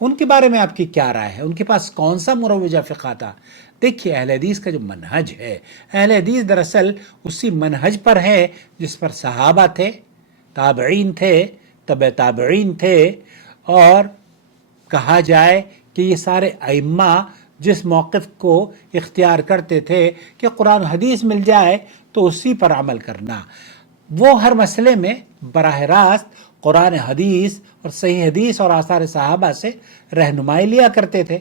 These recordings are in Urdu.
ان کے بارے میں آپ کی کیا رائے ہے؟ ان کے پاس کون سا مروجہ فقہ تھا؟ دیکھیے اہل حدیث کا جو منہج ہے، اہل حدیث دراصل اسی منہج پر ہے جس پر صحابہ تھے، تابعین تھے، تبع تابعین تھے، اور کہا جائے کہ یہ سارے ائمہ جس موقف کو اختیار کرتے تھے کہ قرآن حدیث مل جائے تو اسی پر عمل کرنا، وہ ہر مسئلے میں براہ راست قرآن حدیث اور صحیح حدیث اور آثار صحابہ سے رہنمائی لیا کرتے تھے۔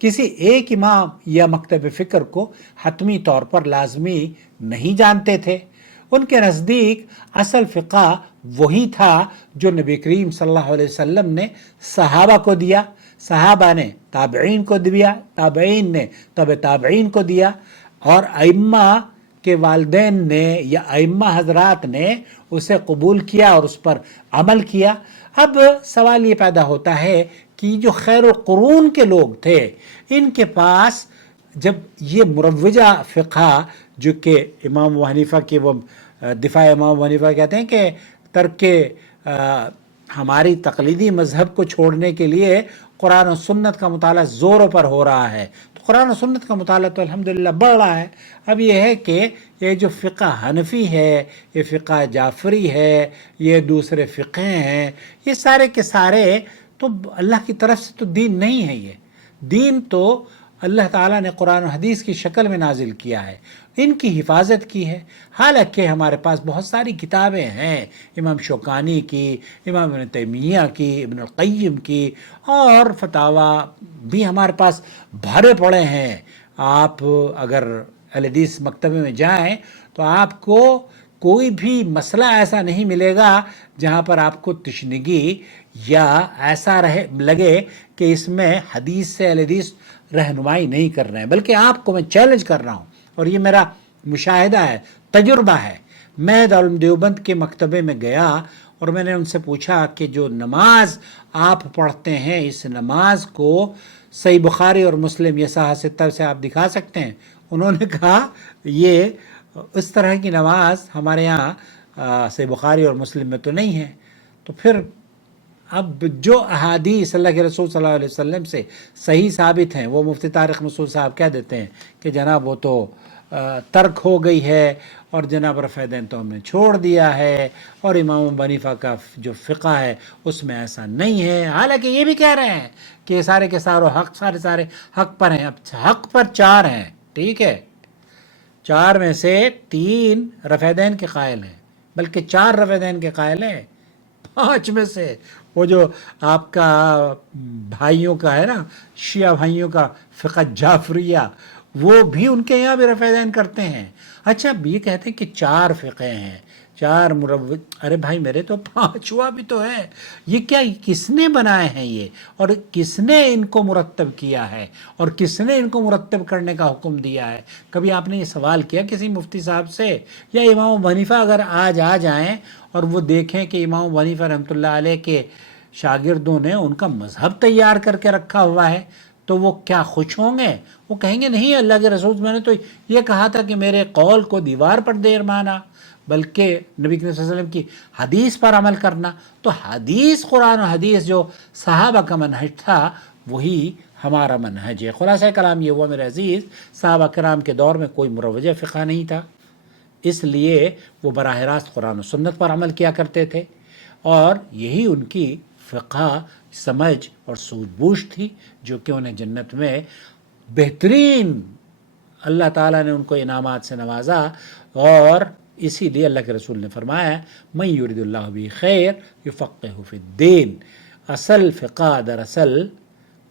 کسی ایک امام یا مکتب فکر کو حتمی طور پر لازمی نہیں جانتے تھے۔ ان کے نزدیک اصل فقہ وہی تھا جو نبی کریم صلی اللہ علیہ وسلم نے صحابہ کو دیا، صحابہ نے تابعین کو دیا، تابعین نے تبع تابعین کو دیا، اور ائمہ کے والدین نے یا ائمہ حضرات نے اسے قبول کیا اور اس پر عمل کیا۔ اب سوال یہ پیدا ہوتا ہے کہ جو خیر القرون کے لوگ تھے، ان کے پاس جب یہ مروجہ فقہ جو کہ امام ابو حنیفہ کے وہ دفاع امام ابو حنیفہ کہتے ہیں کہ ترک ہماری تقلیدی مذہب کو چھوڑنے کے لیے قرآن و سنت کا مطالعہ زوروں پر ہو رہا ہے، تو قرآن و سنت کا مطالعہ تو الحمدللہ بڑھ رہا ہے۔ اب یہ ہے کہ یہ جو فقہ حنفی ہے، یہ فقہ جعفری ہے، یہ دوسرے فقہ ہیں، یہ سارے کے سارے تو اللہ کی طرف سے تو دین نہیں ہے۔ یہ دین تو اللہ تعالیٰ نے قرآن و حدیث کی شکل میں نازل کیا ہے، ان کی حفاظت کی ہے۔ حالانکہ ہمارے پاس بہت ساری کتابیں ہیں، امام شوکانی کی، امام ابن تیمیہ کی، ابن القیم کی، اور فتاویٰ بھی ہمارے پاس بھرے پڑے ہیں۔ آپ اگر اہل حدیث مکتبے میں جائیں تو آپ کو کوئی بھی مسئلہ ایسا نہیں ملے گا جہاں پر آپ کو تشنگی یا ایسا لگے کہ اس میں حدیث سے اہل حدیث رہنمائی نہیں کر رہے ہیں، بلکہ آپ کو میں چیلنج کر رہا ہوں، اور یہ میرا مشاہدہ ہے، تجربہ ہے۔ میں دارالعلوم دیوبند کے مکتبے میں گیا اور میں نے ان سے پوچھا کہ جو نماز آپ پڑھتے ہیں، اس نماز کو صحیح بخاری اور مسلم یا صحیح ستہ سے آپ دکھا سکتے ہیں؟ انہوں نے کہا یہ اس طرح کی نماز ہمارے یہاں صحیح بخاری اور مسلم میں تو نہیں ہے۔ تو پھر اب جو احادیث اللہ کے رسول صلی اللہ علیہ وسلم سے صحیح ثابت ہیں، وہ مفتی طارق مسعود صاحب کہہ دیتے ہیں کہ جناب وہ تو ترک ہو گئی ہے، اور جناب رفع دین تو ہم نے چھوڑ دیا ہے، اور امام ابو حنیفہ کا جو فقہ ہے اس میں ایسا نہیں ہے۔ حالانکہ یہ بھی کہہ رہے ہیں کہ یہ سارے کے سارے حق سارے حق پر ہیں۔ اب حق پر 4 ہیں، ٹھیک ہے، 4 میں سے 3 رفع دین کے قائل ہیں، بلکہ 4 رفع دین کے قائل ہیں۔ 5 میں سے وہ جو آپ کا بھائیوں کا ہے نا، شیعہ بھائیوں کا فقہ جعفریہ، وہ بھی ان کے یہاں بھی رفع دین کرتے ہیں۔ اچھا، اب یہ کہتے ہیں کہ 4 فقہ ہیں، 4 مروج، ارے بھائی میرے تو 5واں بھی تو ہے۔ یہ کیا کس نے بنائے ہیں یہ، اور کس نے ان کو مرتب کیا ہے، اور کس نے ان کو مرتب کرنے کا حکم دیا ہے؟ کبھی آپ نے یہ سوال کیا کسی مفتی صاحب سے؟ یا امام ابو حنیفہ اگر آج آ جائیں اور وہ دیکھیں کہ امام ابو حنیفہ رحمۃ اللہ علیہ کے شاگردوں نے ان کا مذہب تیار کر کے رکھا ہوا ہے، تو وہ کیا خوش ہوں گے؟ وہ کہیں گے نہیں، اللہ کے رسول میں نے تو یہ کہا تھا کہ میرے قول کو دیوار پر دیر مانا، بلکہ نبی کریم صلی اللہ علیہ وسلم کی حدیث پر عمل کرنا۔ تو حدیث، قرآن و حدیث جو صحابہ کا منہج تھا وہی ہمارا منہج ہے۔ خلاصہ کلام یہ ہوا میرے عزیز، صحابہ کرام کے دور میں کوئی مروجہ فقہ نہیں تھا، اس لیے وہ براہ راست قرآن و سنت پر عمل کیا کرتے تھے، اور یہی ان کی فقہ سمجھ اور سوجھ بوجھ تھی جو کہ انہیں جنت میں بہترین اللہ تعالیٰ نے ان کو انعامات سے نوازا۔ اور اسی لیے اللہ کے رسول نے فرمایا من یرید اللہ بہ خیر یفقہہ فی الدین، اصل فقہ دراصل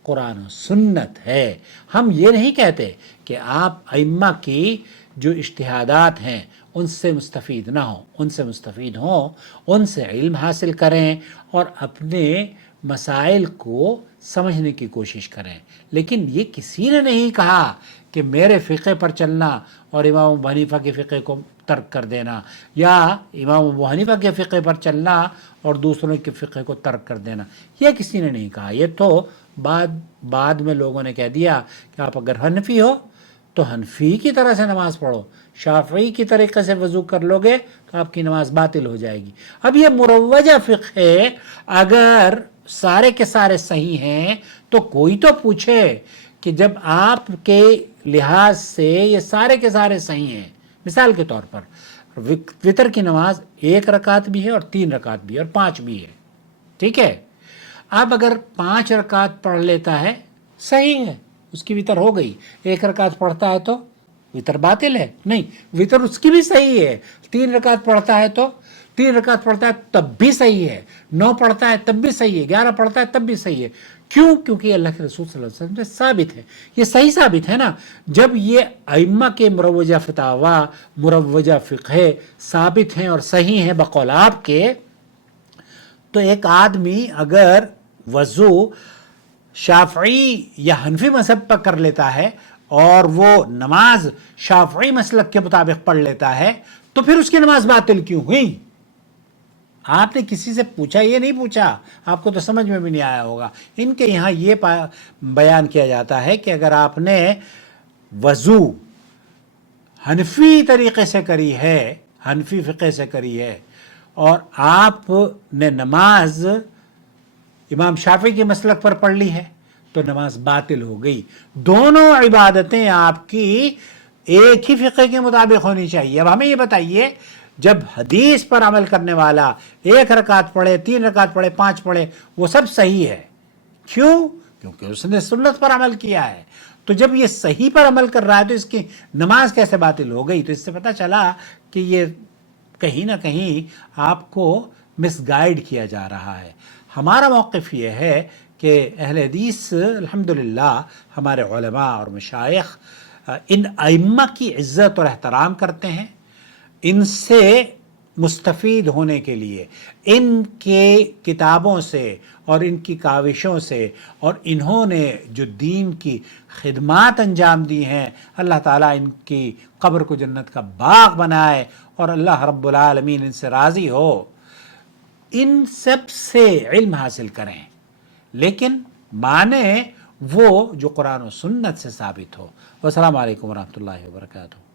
قرآن و سنت ہے۔ ہم یہ نہیں کہتے کہ آپ ائمہ کی جو اجتہادات ہیں ان سے مستفید نہ ہوں، ان سے مستفید ہوں، ان سے علم حاصل کریں اور اپنے مسائل کو سمجھنے کی کوشش کریں۔ لیکن یہ کسی نے نہیں کہا کہ میرے فقہ پر چلنا اور امام ابو حنیفہ کے فقہ کو ترک کر دینا، یا امام ابو حنیفہ کے فقہ پر چلنا اور دوسروں کے فقہ کو ترک کر دینا، یہ کسی نے نہیں کہا۔ یہ تو بعد میں لوگوں نے کہہ دیا کہ آپ اگر حنفی ہو تو حنفی کی طرح سے نماز پڑھو، شافعی کی طریقے سے وضو کر لو گے تو آپ کی نماز باطل ہو جائے گی۔ اب یہ مروجہ فقہ اگر سارے کے سارے صحیح ہیں تو کوئی تو پوچھے کہ جب آپ کے لحاظ سے یہ سارے کے سارے صحیح ہیں، مثال کے طور پر وطر کی نماز 1 رکعت بھی ہے اور 3 رکعت بھی ہے اور 5 بھی ہے، ٹھیک ہے، اب اگر 5 رکعت پڑھ لیتا ہے صحیح ہے، اس کی وطر ہو گئی. 1 رکعت پڑھتا ہے تو وطر باطل ہے، نہیں وطر اس کی بھی صحیح ہے. 3 رکعت پڑھتا ہے تو 3 رکعت پڑھتا ہے تب بھی صحیح ہے، 9 پڑھتا ہے تب بھی صحیح ہے، 11 پڑھتا ہے تب بھی صحیح ہے. کیوں؟ کیونکہ اللہ کے رسول صلی اللہ علیہ وسلم سے ثابت ہے، یہ صحیح ثابت ہے نا. جب یہ ائمہ کے مروجہ فتاوی، مروجہ فقہ ثابت ہیں اور صحیح ہیں بقول آپ کے، تو ایک آدمی اگر وضو شافعی یا حنفی مذہب پر کر لیتا ہے اور وہ نماز شافعی مسلک کے مطابق پڑھ لیتا ہے تو پھر اس کی نماز باطل کیوں ہوئی؟ آپ نے کسی سے پوچھا؟ یہ نہیں پوچھا، آپ کو تو سمجھ میں بھی نہیں آیا ہوگا. ان کے یہاں یہ بیان کیا جاتا ہے کہ اگر آپ نے وضو حنفی طریقے سے کری ہے، حنفی فقہ سے کری ہے، اور آپ نے نماز امام شافعی کے مسلک پر پڑھ لی ہے تو نماز باطل ہو گئی. دونوں عبادتیں آپ کی ایک ہی فقہ کے مطابق ہونی چاہیے. اب ہمیں یہ بتائیے، جب حدیث پر عمل کرنے والا 1 رکعت پڑھے، 3 رکعت پڑھے، 5 پڑھے، وہ سب صحیح ہے. کیوں؟ کیونکہ اس نے سنت پر عمل کیا ہے. تو جب یہ صحیح پر عمل کر رہا ہے تو اس کی نماز کیسے باطل ہو گئی؟ تو اس سے پتہ چلا کہ یہ کہیں نہ کہیں آپ کو مس گائیڈ کیا جا رہا ہے. ہمارا موقف یہ ہے کہ اہل حدیث الحمدللہ ہمارے علماء اور مشائخ ان ائمہ کی عزت اور احترام کرتے ہیں. ان سے مستفید ہونے کے لیے، ان کے کتابوں سے اور ان کی کاوشوں سے، اور انہوں نے جو دین کی خدمات انجام دی ہیں، اللہ تعالیٰ ان کی قبر کو جنت کا باغ بنائے اور اللہ رب العالمین ان سے راضی ہو. ان سب سے علم حاصل کریں، لیکن مانیں وہ جو قرآن و سنت سے ثابت ہو. والسلام علیکم ورحمۃ اللہ وبرکاتہ.